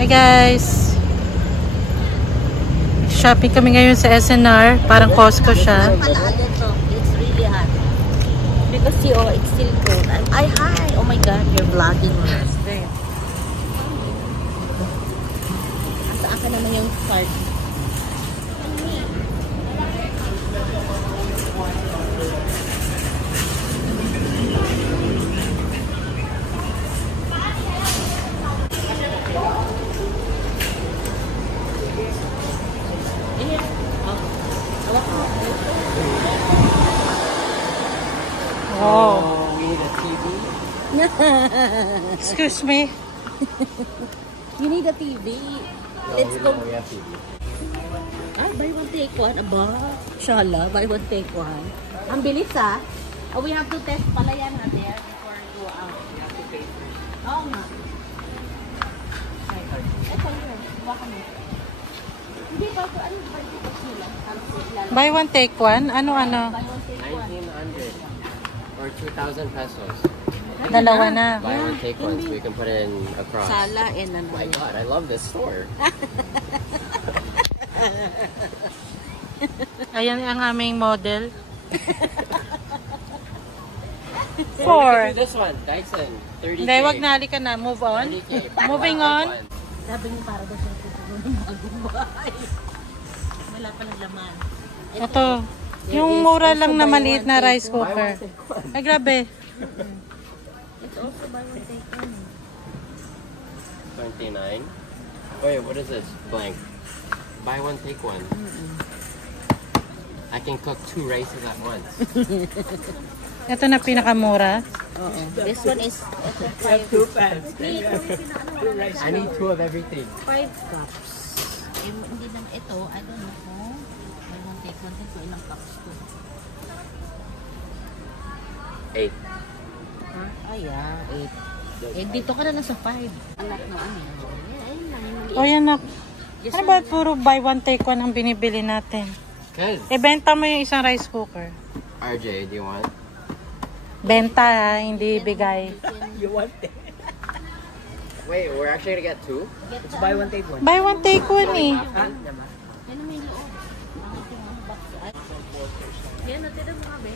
Hey guys! Shopping kami ngayon sa SNR. Parang Costco siya. It's really hot. Because it's still cold. Hi! Oh my God, you're vlogging us. Saan ka naman yung card? Oh. We need a TV. Excuse me. You need a TV. Let's go. We have TV. Buy one take one. Aba, inshallah, buy one take one. Ang bilis we have to test pala yan there before we go out. Oo nga. Ito yun. Baka mo. Hindi ba ito? Ano ba ito nila? Buy one, take one? Ano? Buy one take one. 1900 or 2,000 pesos. Dalawa na. Buy one, take one, so we can put it in across. Sala and ano. Oh my God, I love this store. Ayan ang aming model. Do Four. this one, Dyson, 30K. Hindi, wag na. Halika na. Move on. 30K. Moving on. Sabi niyo para daw siya tutulong ng bagong bahay. Wala pa ng laman. Ito. Yung mura lang na maliit na rice cooker. Ay, grabe. It's also buy one take one. 29. Wait, what is this? Blank. Buy one, take one. I can cook 2 rices at once. Ito na pinakamura. This one is 5 pans. I need 2 of everything. 5 cups. Hindi lang ito, I don't know kung buy one take one din so ilang cups to. 8. Yeah, 8. Dito ka na lang sa 5. Anak na ano. Ayun lang. O yan na. Ano ba puro buy one take one ang binibili natin? Cause Ibenta mo yung isang rice cooker. RJ, do you want? Benta ha, hindi bigay. You want it? Wait, we're actually gonna get 2? It's buy one take one. Buy one take one eh. Yan na may loob. Bakit yung box? Yan, natira mo kabe.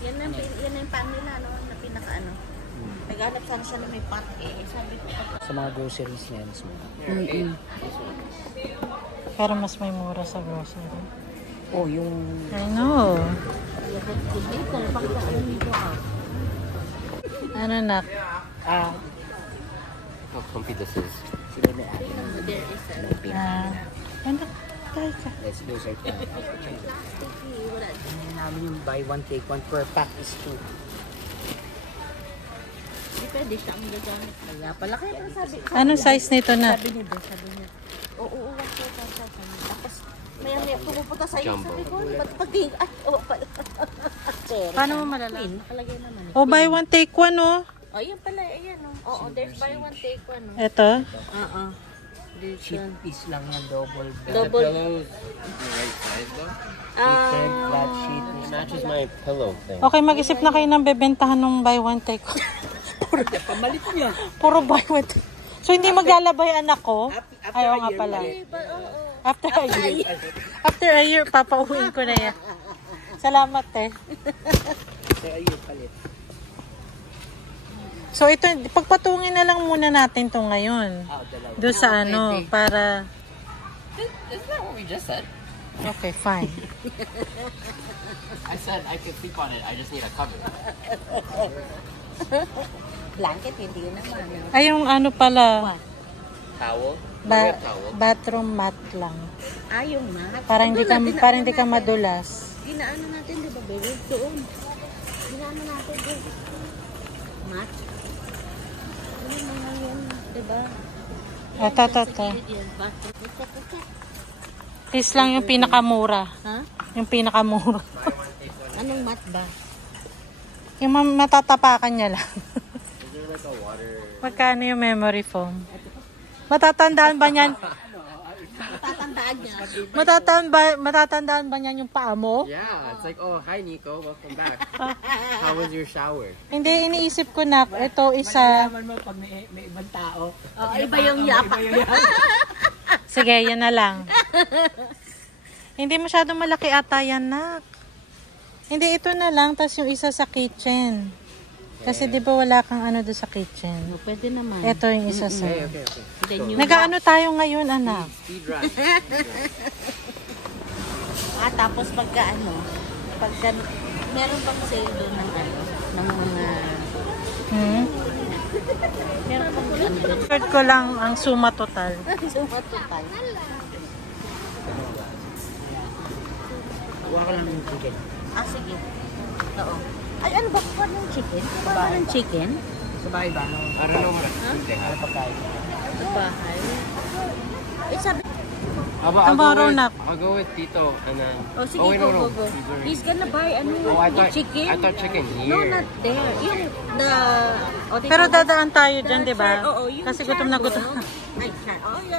Yan na yung pan nila, no? Na pinaka ano. Naghanap sana siya na may pot eh. Sabi ko Sa mga groceries na yan. Pero mas may mura sa grocery. oh, yung... I know. Ano na? How comfy this is. There is a... Ano? Tayo ka. Let's do it. Wala. Namin yung buy one take one per pack is 2. Hindi pwede siya ang gagamit. Kaya pala kaya sabi ko. Anong size nito na? Sabi niya, sabi niya. Oo, wag ko sa tapos maya pumupunta sa iyo. Sabi ko, ba't pagting... Ay, pala. Paano mo malalaman? Nakalagay naman. Oh, buy one take one oh. Oh, yan pala. Ayan, oh. Oo, there's buy one take one. Oh. Ito. Cheap piece lang na double bed. Double. Pillows the right size though? Different flat sheet. It matches my pillow thing. Okay, mag-isip na kayo ng bebentahan ng buy one take one. Pamalit niya. Puro buy one take. So, hindi maglalabay anak ko? Ayaw nga pala. After a year. After a year, papauwiin ko na yan. Salamat eh. Ayun palit. So, ito, pagpatungin na lang muna natin to ngayon. Dalawa. Doon sa ano, para... Isn't that what we just said? Okay, fine. I said I could sleep on it. I just need a cover. Blanket, hindi yun naman. Ay, yung ano pala, Towel? Wet towel? bathroom mat lang. Yung mat. Para hindi ka madulas. Ginaano natin, di ba, baby? Doon. Ginaano natin doon. Mat. Ano mga yun, di ba? Ito. Is lang yung pinakamura. Ha? Yung pinakamura. Anong mat ba? Yung matatapakan niya lang. Is there like a water... Magkano yung memory foam? Matatandaan ba niyan? Tatandaan Matatandaan ba niyan yung paa mo? Yeah, it's like, oh, hi Nico, welcome back. How was your shower? Hindi, iniisip ko na, ito isa. Malaman mo pag may ibang tao. Oh, iba yung yapa. Sige, yan na lang. Hindi masyadong malaki ata yan, nak. Hindi, ito na lang, tas yung isa sa kitchen. Kasi di ba wala kang ano doon sa kitchen? Pwede naman. Ito yung isa sa... Okay. Nag-ano tayo ngayon, anak? Speed run. Tapos pagka meron pang sale doon ng ng mga... Meron pang doon. Third ko lang ang suma total. Suma total. Kuha ko lang ng chicken. Sige. Oo. Ay, ano ba kuha ng chicken? Kuha ng chicken? Sa bahay ba? I don't know what Ano pagkain? Sa bahay. Sabi... I'll go with Tito and then... Oh, sige, wait, go. He's already- He's gonna buy chicken. I thought chicken here. No, not there. Yung Pero dadaan tayo dyan, di ba? Oo, yung Kasi gutom na gutom. Ay,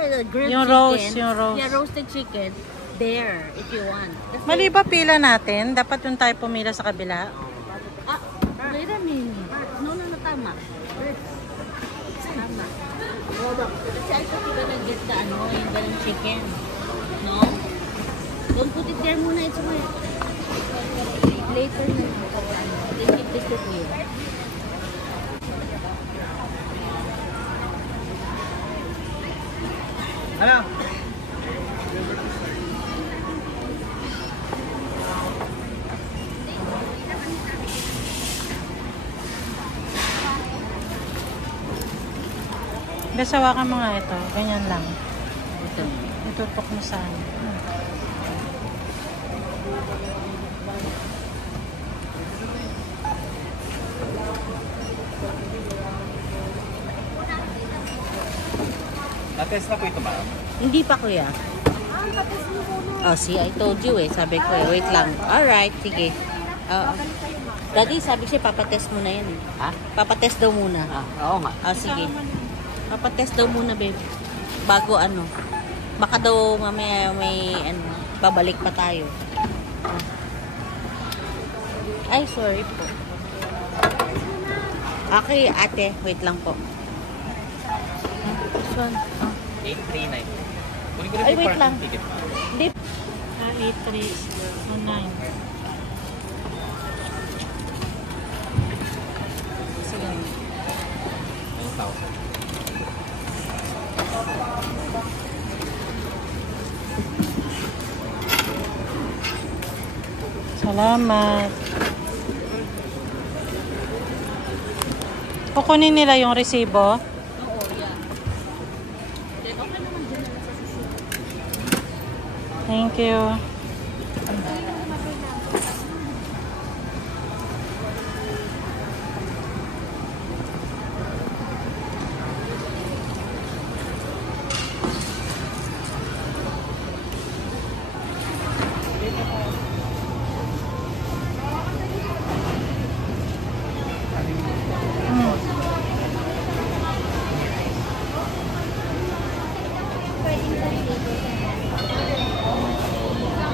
the grilled Yung chicken. roast, yung roast. Yeah, roasted chicken. There, if you want. Kasi, Mali ba pila natin? Dapat yung tayo pumila sa kabila? wait a minute. No, tama. Tama. Kasi I thought you're gonna get the yung ganang chicken. No? Don't put it there muna. It's okay. Later na. Then keep this with you. Ano? Besawa ka mga ito. Ganyan lang. Ito. Itutok mo sa ano. Na-test na po ito ba? Hindi pa, kuya. Oh, see, I told you Sabi ko wait lang. Alright, sige. Daddy, sabi siya, papatest mo na yan Ha? Papatest daw muna. Oo nga. Sige. Papatest daw muna, babe. Bago baka daw mamaya may babalik pa tayo. Ay, sorry po. Okay, ate, wait lang po. This one. 839. Ay, wait lang. Hindi. 8309. Sige. 1,000. Salamat. Kukunin nila yung resibo. Oo, yeah. Then, okay naman din nila sa susunod. Thank you.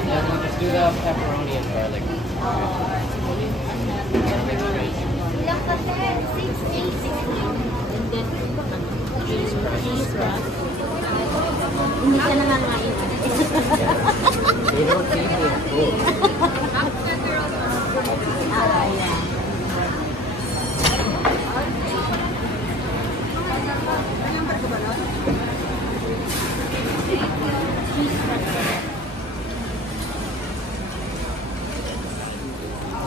Let's do the pepperoni and garlic. And then, cheese wrap. Hindi ka nangangain. We don't eat it full. Yeah.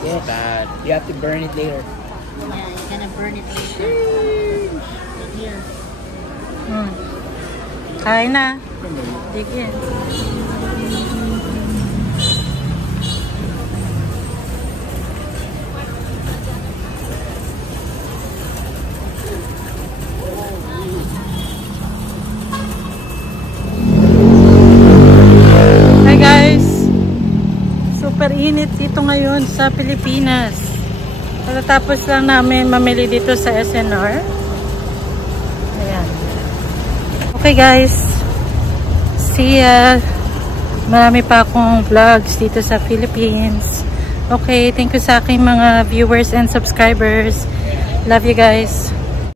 It's bad. You have to burn it later. Yeah, you're gonna burn it later. Here. Kain na. Dig in. Hi guys! Super init dito ngayon sa Pilipinas. Pagkatapos lang namin mamili dito sa SNR. Ayan. Okay guys. See ya. Marami pa akong vlogs dito sa Philippines. Okay, thank you sa aking mga viewers and subscribers. Love you guys.